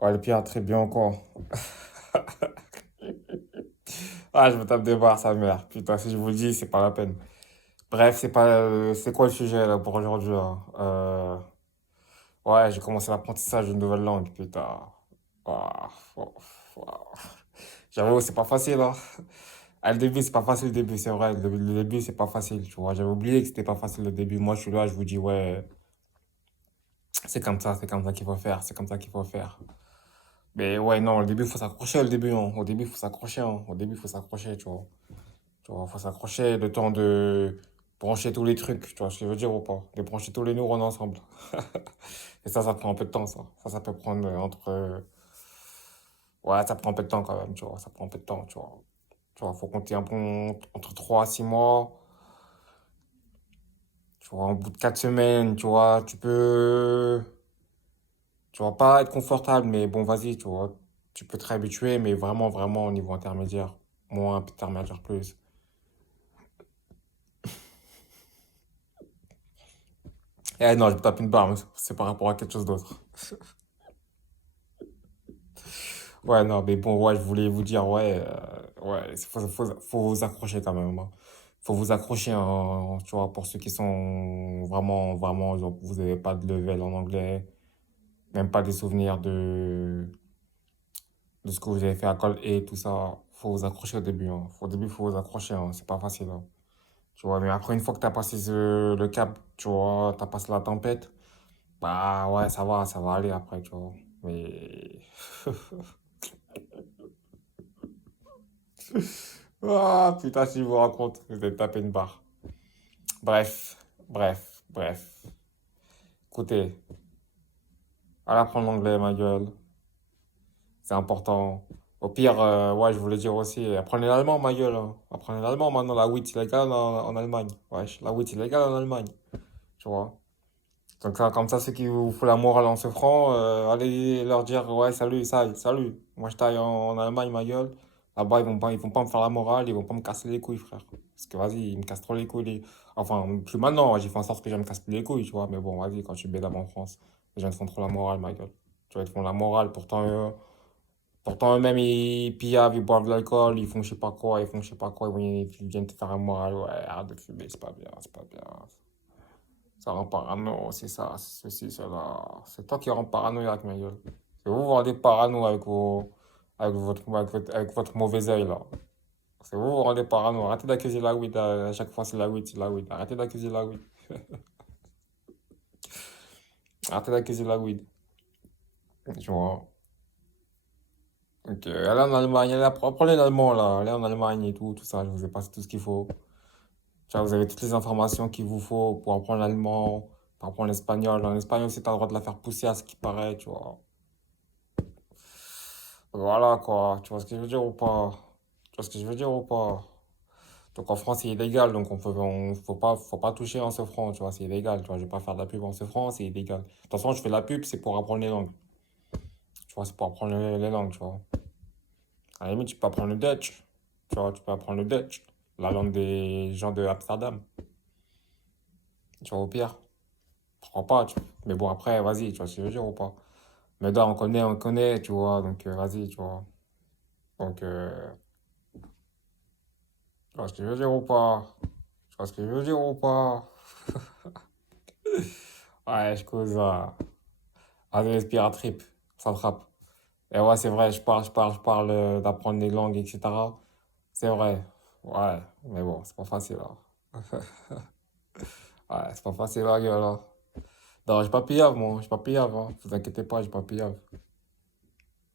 Ouais, le pire, très bien encore. Ah, je me tape des barres, sa mère. Putain, si je vous le dis, c'est pas la peine. Bref, c'est pas, c'est quoi le sujet là pour aujourd'hui là? Ouais, j'ai commencé l'apprentissage d'une nouvelle langue, putain. Ouah, ouah, ouah. J'avoue, c'est pas facile, hein. Ah, le début, c'est pas facile, le début, c'est vrai. Le début, c'est pas facile, tu vois. J'avais oublié que c'était pas facile le début. Moi, je suis là, je vous dis, ouais, c'est comme ça qu'il faut faire, c'est comme ça qu'il faut faire. Mais ouais, non, le début, faut s'accrocher, le début, hein. Au début, faut s'accrocher, hein. Au début, faut s'accrocher, tu vois. Tu vois, faut s'accrocher, le temps de brancher tous les trucs, tu vois ce que je veux dire ou pas? De brancher tous les neurones ensemble. Et ça prend un peu de temps, ça. Ça peut prendre ouais, ça prend un peu de temps quand même, tu vois. Ça prend un peu de temps, tu vois. Tu vois, faut compter un bon entre 3 à 6 mois. Tu vois, au bout de 4 semaines, tu vois, tu peux. Tu vas pas être confortable, mais bon, vas-y, tu vois. Tu peux te réhabituer, mais vraiment, vraiment au niveau intermédiaire. Moins intermédiaire plus. Eh non, je me tape une barre, mais c'est par rapport à quelque chose d'autre. Ouais, non, mais bon, ouais, je voulais vous dire, ouais, ouais, faut vous accrocher quand même, hein. Faut vous accrocher, hein, tu vois, pour ceux qui sont vraiment, vraiment, genre, vous n'avez pas de level en anglais, même pas des souvenirs de ce que vous avez fait à l'école et tout ça. Faut vous accrocher au début, hein. Au début, faut vous accrocher, hein. C'est pas facile, hein. Tu vois, mais après, une fois que tu as passé le cap, tu vois, tu as passé la tempête, bah ouais, ça va aller après, tu vois. Mais. Ah, putain, si je vous raconte, vous allez taper une barre. Bref, bref. Écoutez, allez apprendre l'anglais, ma gueule. C'est important. Au pire, ouais, je voulais dire aussi, apprenez l'allemand, ma gueule, hein. Apprenez l'allemand maintenant, la WIT illégale en Allemagne. Wesh, la WIT illégale en Allemagne, tu vois. Donc, ça, comme ça, ceux qui vous font la morale en se franc, allez leur dire, ouais, salut, salut. Moi, je taille en Allemagne, ma gueule. Là-bas, ils vont pas me faire la morale, ils vont pas me casser les couilles, frère. Parce que, vas-y, ils me cassent trop les couilles. Enfin, plus maintenant, j'ai fait en sorte que je me casse plus les couilles, tu vois. Mais bon, vas-y, quand je suis bédave en France, les gens te font trop la morale, ma gueule. Tu vois, ils te font la morale, pourtant eux-mêmes, ils pillent, ils boivent de l'alcool, ils font je sais pas quoi, ils font je sais pas quoi, ils viennent te faire la morale, ouais, arrête de fumer, c'est pas bien, c'est pas bien. Ça rend parano, c'est ça, c'est ceci, cela. C'est toi qui rends paranoïaque, ma gueule. C'est vous, vous rendez parano avec votre mauvais œil, là. C'est vous, vous rendez parano. Arrêtez d'accuser la weed, à chaque fois c'est la weed, c'est la weed. Arrêtez d'accuser la weed. Arrêtez d'accuser la weed. Tu vois. Donc, allez en Allemagne, apprenez l'allemand, là. Allez en Allemagne et tout, tout ça. Je vous ai passé tout ce qu'il faut. Tu vois, vous avez toutes les informations qu'il vous faut pour apprendre l'allemand, pour apprendre l'espagnol. En espagnol aussi, t'as le droit de la faire pousser à ce qui paraît, tu vois. Voilà quoi, tu vois ce que je veux dire ou pas? Tu vois ce que je veux dire ou pas? Donc en France c'est illégal, donc faut pas toucher en ce franc, tu vois, c'est illégal, tu vois, je vais pas faire de la pub en ce franc, c'est illégal. De toute façon, je fais de la pub, c'est pour apprendre les langues, tu vois, c'est pour apprendre les langues, tu vois. À la limite, tu peux apprendre le Dutch, tu vois, tu peux apprendre le Dutch, la langue des gens de Amsterdam, tu vois, au pire, pourquoi pas, mais bon, après, vas-y, tu vois ce que je veux dire ou pas? Mais là, on connaît, tu vois, donc vas-y, tu vois. Donc, tu vois ce que je veux dire ou pas? Tu vois ce que je veux dire ou pas? Ouais, je cause ça. Allez, respire trip, ça frappe. Et ouais, c'est vrai, je parle d'apprendre des langues, etc. C'est vrai. Ouais, mais bon, c'est pas facile, hein. Ouais, c'est pas facile, la gueule, hein. Non, j'ai pas pillave, moi. J'ai pas pillave, hein. Vous inquiétez pas, j'ai pas pillave.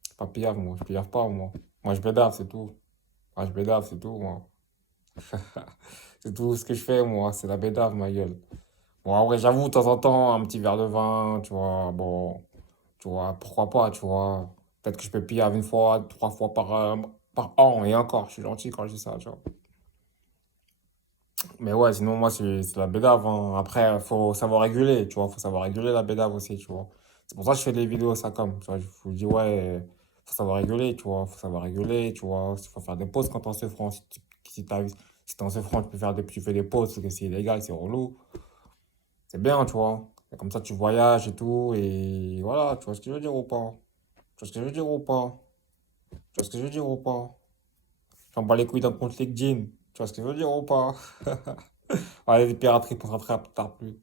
J'ai pas pillave, moi. Je pillave pas, moi. Moi, je bédave, c'est tout. Moi, je bédave, c'est tout, moi. C'est tout ce que je fais, moi. C'est la bédave, ma gueule. Bon, après, j'avoue, de temps en temps, un petit verre de vin, tu vois, bon, tu vois, pourquoi pas, tu vois. Peut-être que je peux piller une fois, 3 fois par an, et encore, je suis gentil quand je dis ça, tu vois. Mais ouais, sinon, moi, c'est la bédave, hein. Après, faut savoir réguler, tu vois, faut savoir réguler la bédave aussi, tu vois. C'est pour ça que je fais des vidéos, ça comme, tu vois, je vous dis, ouais, faut savoir réguler, tu vois, faut savoir réguler, tu vois, il faut faire des pauses quand on se franc. Si t'es en se franc, tu fais des pauses, parce que c'est illégal, c'est relou. C'est bien, tu vois. Et comme ça, tu voyages et tout, et voilà, tu vois ce que je veux dire ou pas? Tu vois ce que je veux dire ou pas? Tu vois ce que je veux dire ou pas? J'en bats les couilles d'un compte LinkedIn. Tu vois ce que je veux dire ou pas? Allez, les pirateries pour se rattraper plus tard plus.